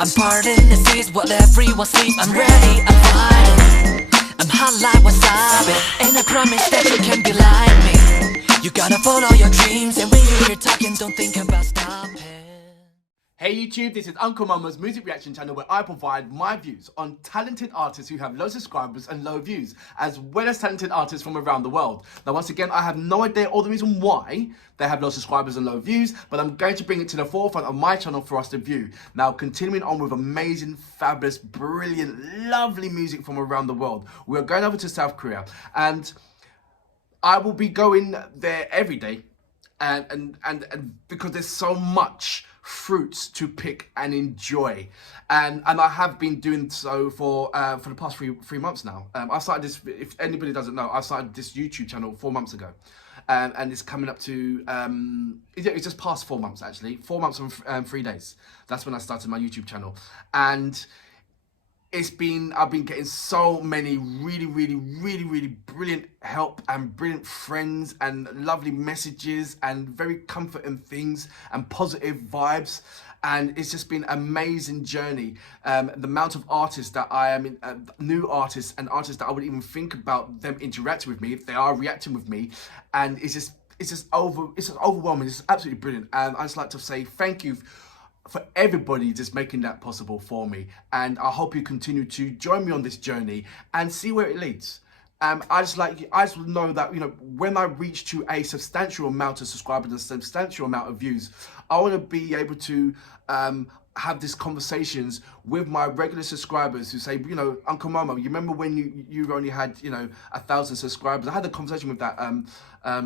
I'm partying the seas while everyone sleeps. I'm ready, I'm fighting. I'm hot like wasabi, and I promise that you can be like me. You gotta follow your dreams, and when you hear talking, don't think about stopping. Hey YouTube, this is Uncle Mama's music reaction channel where I provide my views on talented artists who have low subscribers and low views, as well as talented artists from around the world. Now once again, I have no idea or the reason why they have low subscribers and low views, but I'm going to bring it to the forefront of my channel for us to view. Now continuing on with amazing, fabulous, brilliant, lovely music from around the world. We're going over to South Korea, and I will be going there every day, and because there's so much fruits to pick and enjoy, and I have been doing so for the past three months now. I started this, if anybody doesn't know, I started this YouTube channel 4 months ago, and it's coming up to it's just past 4 months actually, 4 months and 3 days. That's when I started my YouTube channel, and I've been getting so many really brilliant help and brilliant friends and lovely messages and very comforting things and positive vibes, and it's just been an amazing journey. The amount of artists that I am in, new artists and artists that I wouldn't even think about them interacting with me, if they are reacting with me, and it's just overwhelming. It's absolutely brilliant, and I just like to say thank you for everybody just making that possible for me, and I hope you continue to join me on this journey and see where it leads. I just know that, you know, when I reach to a substantial amount of subscribers and a substantial amount of views, I want to be able to have these conversations with my regular subscribers who say, you know, Uncle Mama, you remember when you only had, you know, 1,000 subscribers? I had a conversation with that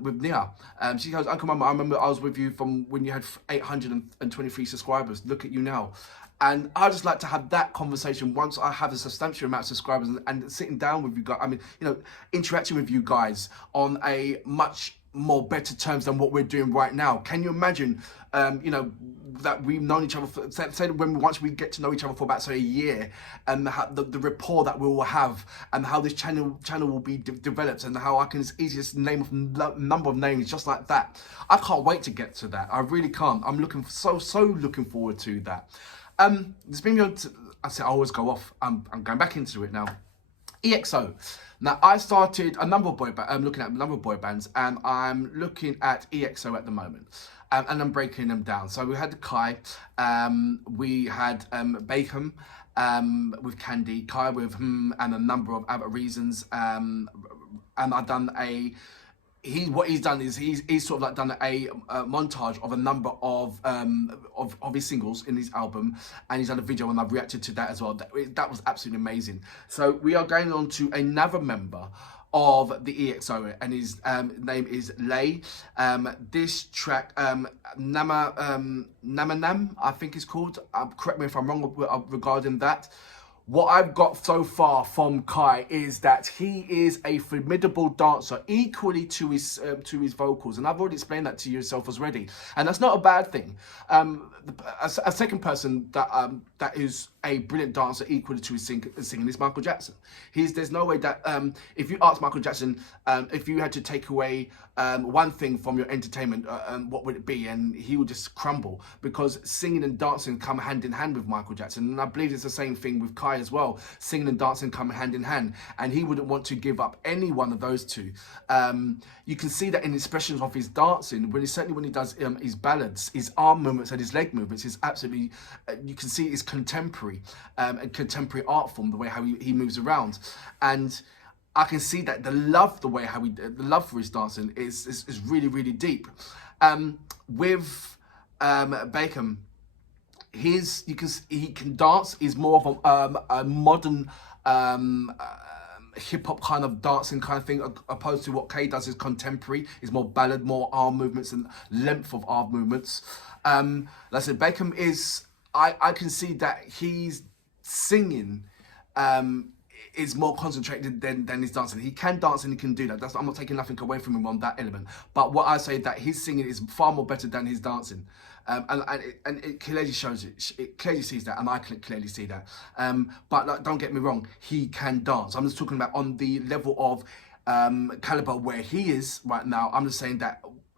with Nia. She goes, Uncle Mama, I remember I was with you from when you had 823 subscribers. Look at you now. And I just like to have that conversation once I have a substantial amount of subscribers, and sitting down with you guys, I mean, you know, interacting with you guys on a much more better terms than what we're doing right now. Can you imagine, you know, that we've known each other for, say once we get to know each other for about, say, a year, and the rapport that we will have, and how this channel will be developed, and how I can easily just name a number of names just like that. I can't wait to get to that. I really can't. I'm so looking forward to that. It's been on to, I say I always go off. I'm going back into it now. EXO. Now I started I'm looking at a number of boy bands, and I'm looking at EXO at the moment, and I'm breaking them down. So we had Kai, we had Bacon with Candy, Kai with and a number of other reasons, and I've done what he's done is he's sort of like done a montage of a number of his singles in his album, and he's done a video, and I've reacted to that as well. That was absolutely amazing. So we are going on to another member of the EXO, and his name is Lay. This track, Namanam, I think it's called. Correct me if I'm wrong regarding that. What I've got so far from Kai is that he is a formidable dancer, equally to his vocals, and I've already explained that to yourself already, and that's not a bad thing. A second person that is a brilliant dancer equally to his singing is Michael Jackson. There's no way that if you ask Michael Jackson if you had to take away one thing from your entertainment, what would it be? And he would just crumble, because singing and dancing come hand in hand with Michael Jackson, and I believe it's the same thing with Kai as well. Singing and dancing come hand in hand, and he wouldn't want to give up any one of those two. You can see that in expressions of his dancing, when he does his ballads, his arm movements and his leg movements is absolutely, you can see it's contemporary, and contemporary art form, the way how he moves around, and I can see that the love for his dancing is really deep. With Bacon, he can dance. He's more of a modern hip hop kind of dancing kind of thing, opposed to what Kay does is contemporary. Is more ballad, more arm movements and length of arm movements. Like I said, Bacon is. I can see that he's singing is more concentrated than his dancing. He can dance and he can do that. I'm not taking nothing away from him on that element. But what I say that his singing is far more better than his dancing. And it clearly shows it. It clearly sees that, and I can clearly see that. But like, don't get me wrong, he can dance. I'm just talking about on the level of caliber where he is right now. I'm just saying that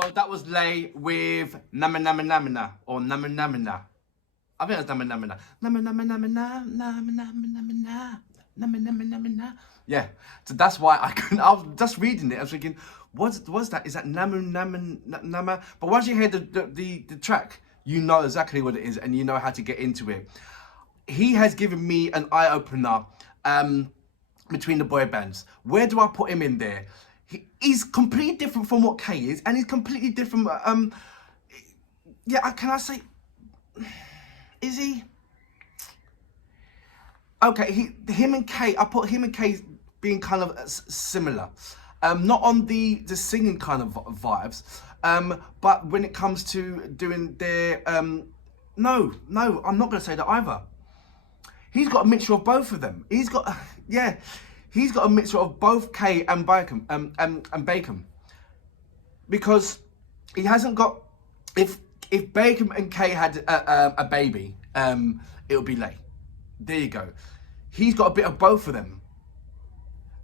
So that was Lay with NAMANANA or NAMANANA. I think it's NAMANANA. NAMANANA. Yeah, so that's why I couldn't. I was just reading it. I was thinking, what's that? Is that Nama? But once you hear the track, you know exactly what it is, and you know how to get into it. He has given me an eye opener between the boy bands. Where do I put him in there? He's completely different from what K is, and he's completely different. Yeah, can I say? Is he? Okay, him and K. I put him and K being kind of similar, not on the singing kind of vibes, but when it comes to doing their no, I'm not going to say that either. He's got a mixture of both of them. He's got he's got a mixture of both K and Bacon, because he hasn't got. If Bacon and K had a baby, it would be Lay. There you go. He's got a bit of both of them.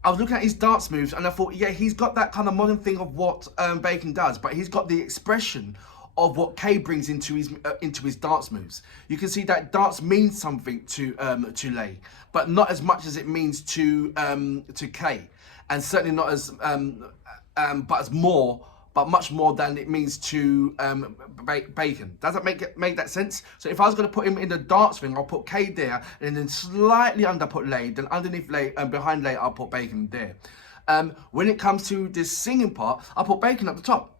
I was looking at his dance moves and I thought, yeah, he's got that kind of modern thing of what Bacon does, but he's got the expression of what K brings into his dance moves. You can see that dance means something to Lay, but not as much as it means to K, and certainly not as but much more than it means to Bacon. Does that make that sense? So if I was going to put him in the dance ring, I'll put K there, and then slightly under put Lay, then underneath Lay and behind Lay, I'll put Bacon there. When it comes to this singing part, I'll put Bacon at the top.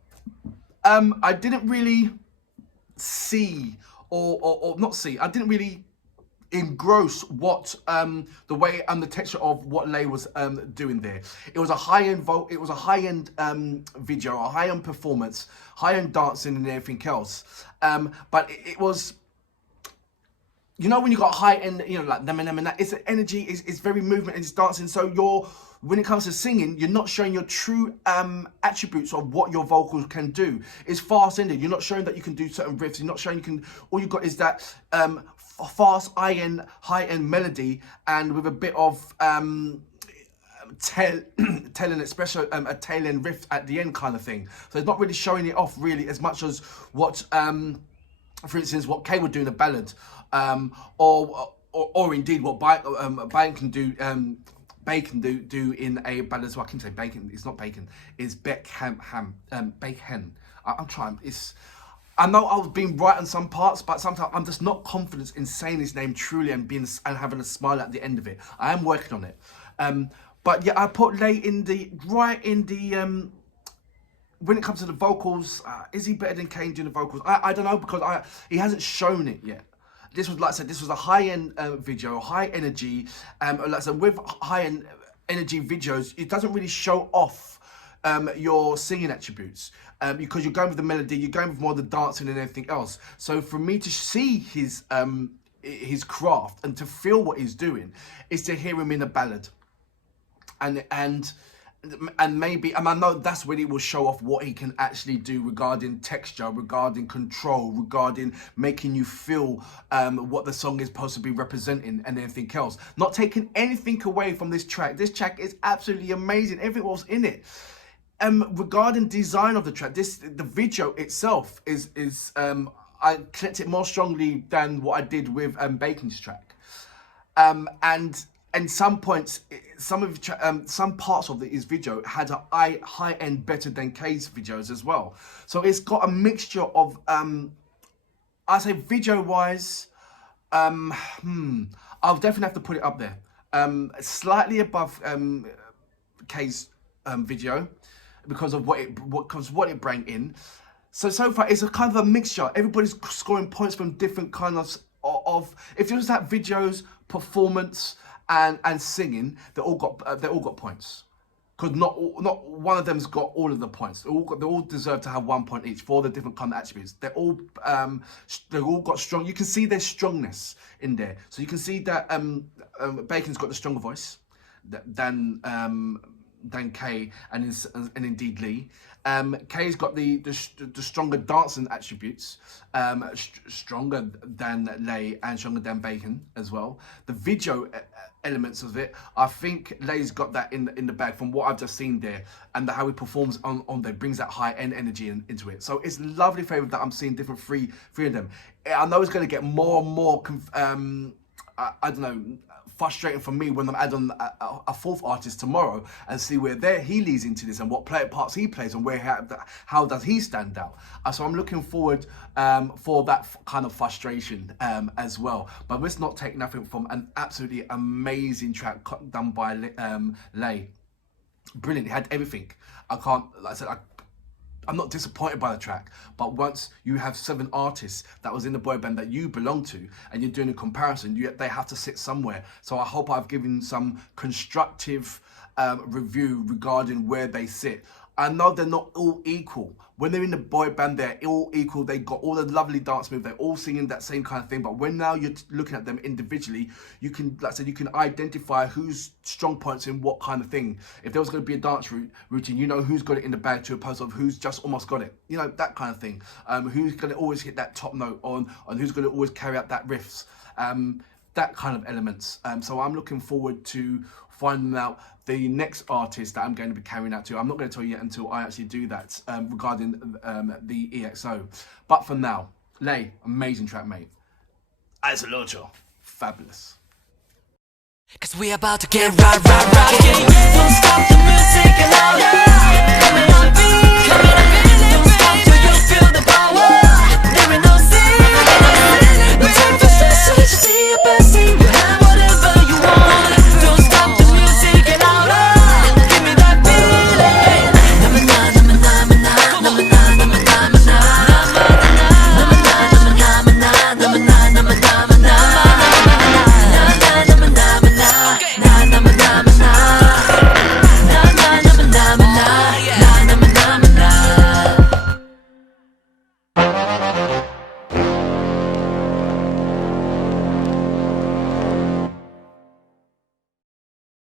I didn't really see, or not see, I didn't really engross what the way and the texture of what Lay was doing there. It was a high-end video, a high-end performance, high-end dancing and everything else. But it was, you know, when you got high-end, you know, like it's energy, it's very movement and it's dancing. So when it comes to singing, you're not showing your true attributes of what your vocals can do. It's fast-ended. You're not showing that you can do certain riffs. You're not showing you can. All you got is that fast high-end melody, and with a bit of telling especially a tail-end riff at the end kind of thing. So it's not really showing it off really as much as what, for instance, what K would do in a ballad, or indeed what Bacon can do. Bacon do in a ballad as well. I can say Bacon. It's not Bacon. It's Bacon. I'm trying. I know I was being right on some parts, but sometimes I'm just not confident in saying his name truly and having a smile at the end of it. I am working on it. But yeah, I put Lay in the when it comes to the vocals. Is he better than Kane doing the vocals? I don't know, because he hasn't shown it yet. This was, like I said, this was a high-end video, high energy. Like I said, with high-end energy videos, it doesn't really show off your singing attributes, because you're going with the melody, you're going with more of the dancing and everything else. So for me to see his craft and to feel what he's doing is to hear him in a ballad, and maybe, and I know that's when he will show off what he can actually do regarding texture, regarding control, regarding making you feel what the song is supposed to be representing and everything else. Not taking anything away from this track. This track is absolutely amazing. Everything was in it. Regarding design of the track, the video itself is I connect it more strongly than what I did with Bacon's track, and some points, some parts of his video had a high end better than K's videos as well. So it's got a mixture of I say video wise, I'll definitely have to put it up there, slightly above K's video, because of what it brought in. So far it's a kind of a mixture. Everybody's scoring points from different kind of if it was that videos, performance and singing, they all got points. Because not one of them's got all of the points. They all deserve to have 1 point each for the different kind of attributes. They're all got strong. You can see their strongness in there. So you can see that Bacon's got the stronger voice than Kay and indeed Lee. Kay's got the stronger dancing attributes, stronger than Lay and stronger than Bacon as well. The video elements of it, I think Lay's got that in the bag from what I've just seen there, and how he performs on there brings that high end energy into it. So it's lovely flavour that I'm seeing different three of them. I know it's going to get more and more I don't know, frustrating for me when I'm adding a fourth artist tomorrow and see where he leads into this and what parts he plays and how does he stand out. So I'm looking forward for that kind of frustration as well. But let's not take nothing from an absolutely amazing track done by Lay. Brilliant. It had everything. I'm not disappointed by the track, but once you have 7 artists that was in the boy band that you belong to and you're doing a comparison, they have to sit somewhere. So I hope I've given some constructive review regarding where they sit. I know they're not all equal. When they're in the boy band, they're all equal. They got all the lovely dance moves. They're all singing that same kind of thing. But when now you're looking at them individually, you can, like I said, you can identify who's strong points in what kind of thing. If there was going to be a dance routine, you know who's got it in the bag to opposed of who's just almost got it. You know, that kind of thing. Who's going to always hit that top note on who's going to always carry out that riffs. That kind of elements. So I'm looking forward to finding out the next artist that I'm going to be carrying out to. I'm not going to tell you yet until I actually do that regarding the EXO. But for now, Lay, amazing track, mate. As a Locho, fabulous. Cause we about to get rocking. Don't stop the music.